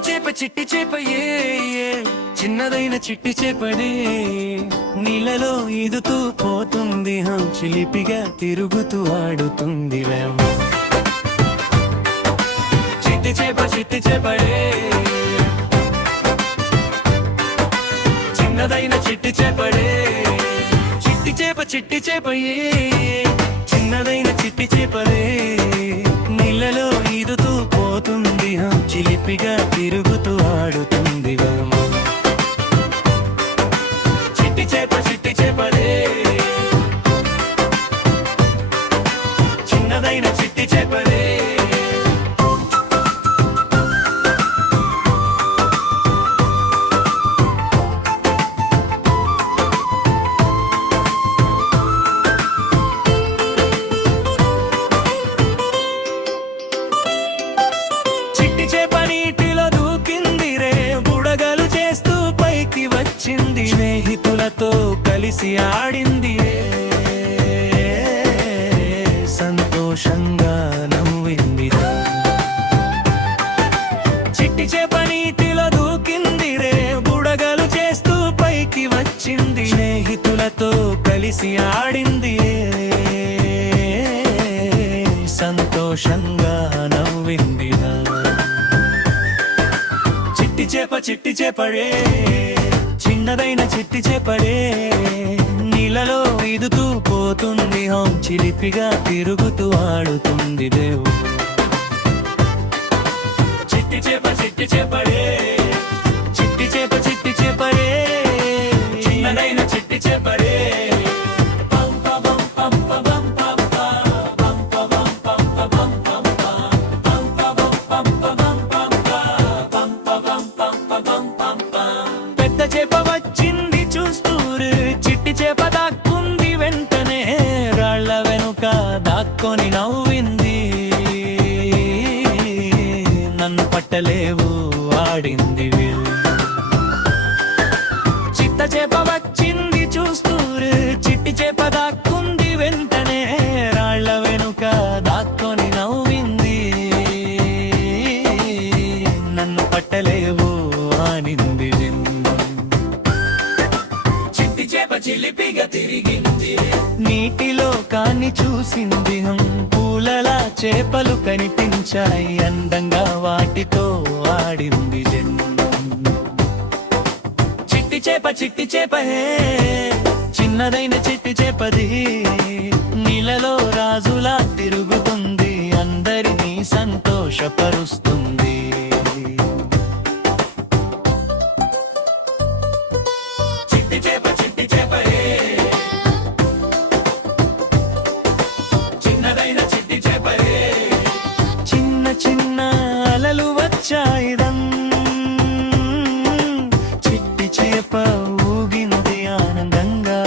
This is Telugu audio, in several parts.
చిట్టి చేప ఏ చిన్నదైన చిట్టి చేపనే నీళ్ళలో ఈదుతూ పోతుంది చిలిపిగా తిరుగుతూ ఆడుతుంది చిట్టి చేపడే చిన్నదైన చిట్టి చేపడే చిట్టి చేప ఏ చిన్నదైన చిట్టి చేపడే నీళ్ళలో ఈదుతూ పోతుంది చిలిపిగా తిరుగుతూ ఆడుతుంది చిట్టి చేపడే చిన్నదైన చిట్టి చేపడే స్నేహితులతో కలిసి ఆడింది సంతోషంగా నవ్వింది చిట్టి చేప నీటిలో దూకింది రే బుడగలు చేస్తూ పైకి వచ్చింది స్నేహితులతో కలిసి ఆడింది సంతోషంగా నవ్వింది చిట్టి చేపడే చిన్నదైన చిట్టి చేపడే నీళ్ళలో ఈదుతూ పోతుంది చిలిపిగా తిరుగుతూ ఆడుతుంది దేవు చిట్టి చేపడే చిట్టి చేపడే చిన్నదైన చిట్టి చేపడే పెద్ద చేప వచ్చింది చూస్తూరు చిట్టి చేప దాక్కుంది వెంటనే రాళ్ల వెనుక దాక్కొని నవ్వింది నన్ను పట్టలేవు ఆడింది చిత్త చేప వచ్చింది చూస్తూరు చిట్టి చేప దాక్కుంది వెంటనే రాళ్ల వెనుక దాక్కొని నవ్వింది నన్ను పట్టలేవు ఆనింది చిలిపిగా తిరిగింది నీటిలో కాని చూసింది పూలలా చేపలు కనిపించాయి అందంగా వాటితో ఆడింది చిట్టి చేప చిన్నదైన చిట్టి చేపది నీళ్ళలో రాజులా తిరుగుతుంది అందరినీ సంతోషపరుస్తుంది చిట్టి చేప చిన్నదైన చిట్టి చేప చిన్న చిన్న అలలు వచ్చాయిదం చిట్టి చేప ఊగింది ఆనందంగా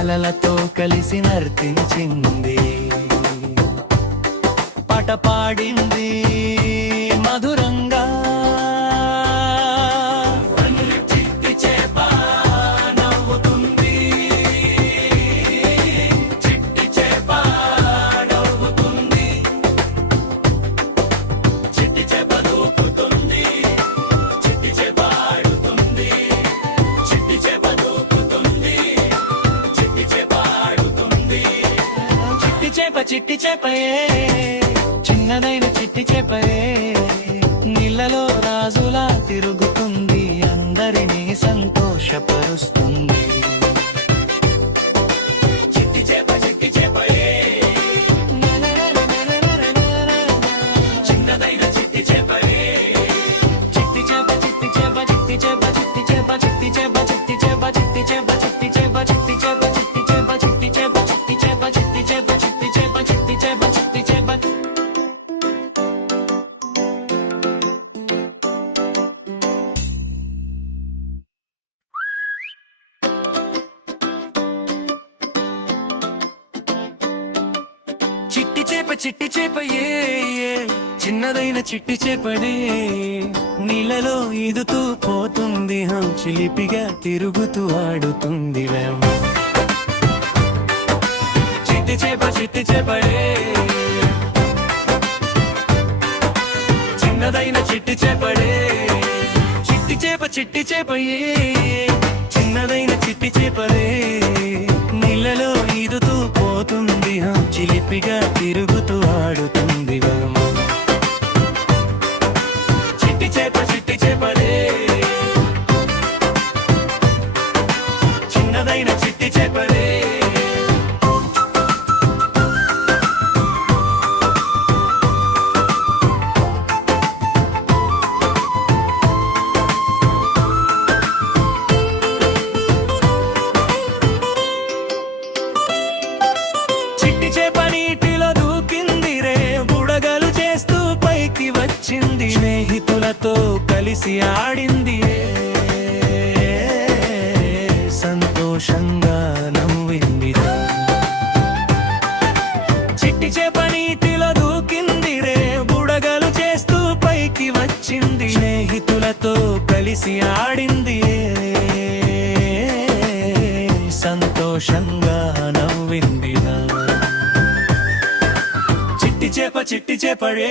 అలలతో కలిసి నర్తించింది పాట పాడింది మధురంగా చిట్టి చేపయే చిన్నదైన చిట్టి చేపయే నీళ్ళలో రాజులా తిరుగుతుంది అందరినీ సంతోషపరుస్తుంది చిట్టి చేపయే చిన్నదైన చిట్టి చేపయే చిట్టి చేప చిట్టి చేప చిట్టి చేప చిట్టి చేప చిట్టి చేప చిట్టి చేప చిట్టి చేప చిట్టి చేప చిట్టి చేప చిట్టి చేప చిట్టి చేప చిట్టి చేప చిట్టి చేప చిట్టి చేప ఏ చిన్నదైన చిట్టి చేపడే నీళ్ళలో ఈదుతూ పోతుంది చిలిపిగా తిరుగుతూ ఆడుతుంది చిట్టి చేపడే చిన్న చిన్నదైన చిట్టి చేపడే చిట్టి చేప చిట్టి చేపయే చిన్నదైన చిట్టి చేపలే నీళ్ళలో ఈదుతూ పోతుంది చిలిపిగా తిరుగుతూ ఆడుతుంది చిట్టి చేపలే చిన్నదైన చిట్టి చేపలే చిట్టి చేప నీటిలో దూకింది రే బుడగలు చేస్తూ పైకి వచ్చింది స్నేహితులతో కలిసి ఆడింది సంతోషంగా నవ్వింది చిట్టి చేప నీటిలో దూకింది రే బుడగలు చేస్తూ పైకి వచ్చింది స్నేహితులతో కలిసి ఆడింది సంతోషంగా నవ్వింది చిట్టి చేపడే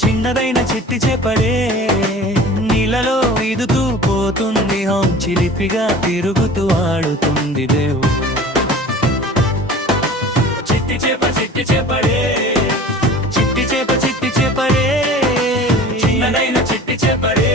చిన్నదైన చిట్టి చేపడే నీళ్ళలో ఈదుతూ పోతుంది చిలిపిగా తిరుగుతూ ఆడుతుంది దేవు చిట్టి చేపడే చిట్టి చేపడే చిన్నదైన చిట్టి చేపడే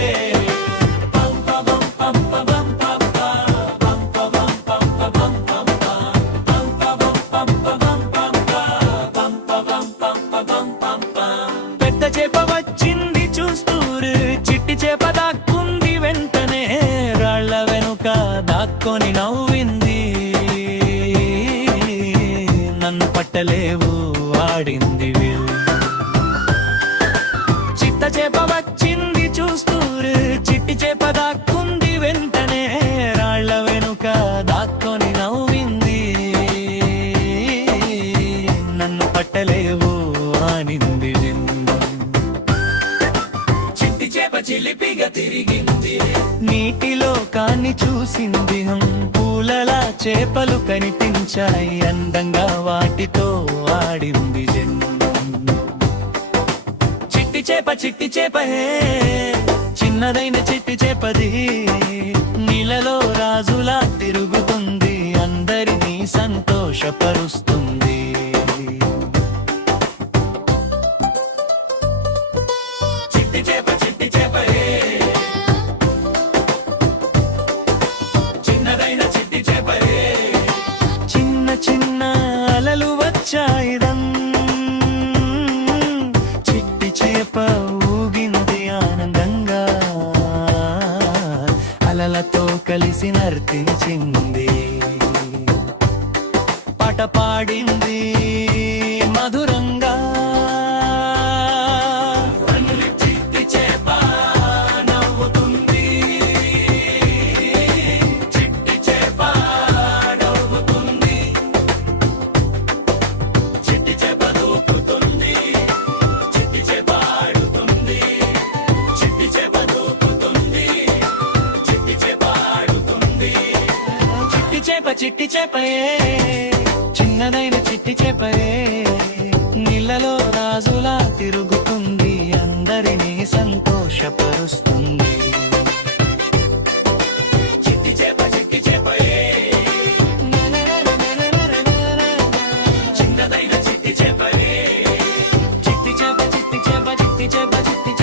పెద్ద చేప వచ్చింది చూస్తూరు చిట్టి చేప దాక్కుంది వెంటనే రాళ్ల వెనుక దాక్కొని నవ్వింది నన్ను పట్టలేవు ఆడింది చిట్ట చేప వచ్చింది చూస్తూరు చిట్టి చేప దాక్కుంది వెంటనే రాళ్ల వెనుక దాక్కొని నవ్వింది నన్ను పట్టలేవు ఆనింది చిట్టి చేప చిలిపిగా తిరిగింది నీటిలో కాని చూసింది పూలలా చేపలు కనిపించాయి అందంగా వాటితో ఆడింది చిట్టి చేప చిన్నదైన చిట్టి చేపది నీళ్ళలో రాజులా తిరుగుతుంది అందరినీ సంతోషపరుస్తుంది చిట్టి చేపలే చిన్నదైన చిట్టి చేపలే చిన్న చిన్న అలలు వచ్చాయి చిట్టి చేప ఊగింది ఆనందంగా అలలతో కలిసి నర్తించింది పాట పాడింది మధురంగా చిట్టి చేపయే చిన్నదైన చిట్టి చేపయే నీళ్ళలో రాజులా తిరుగుతుంది అందరినీ సంతోషపరుస్తుంది చిట్టి చేపయే చిన్నదైన చిట్టి చేపయే చిట్టి చేప చిట్టి చేప చిట్టి చేప చిట్టి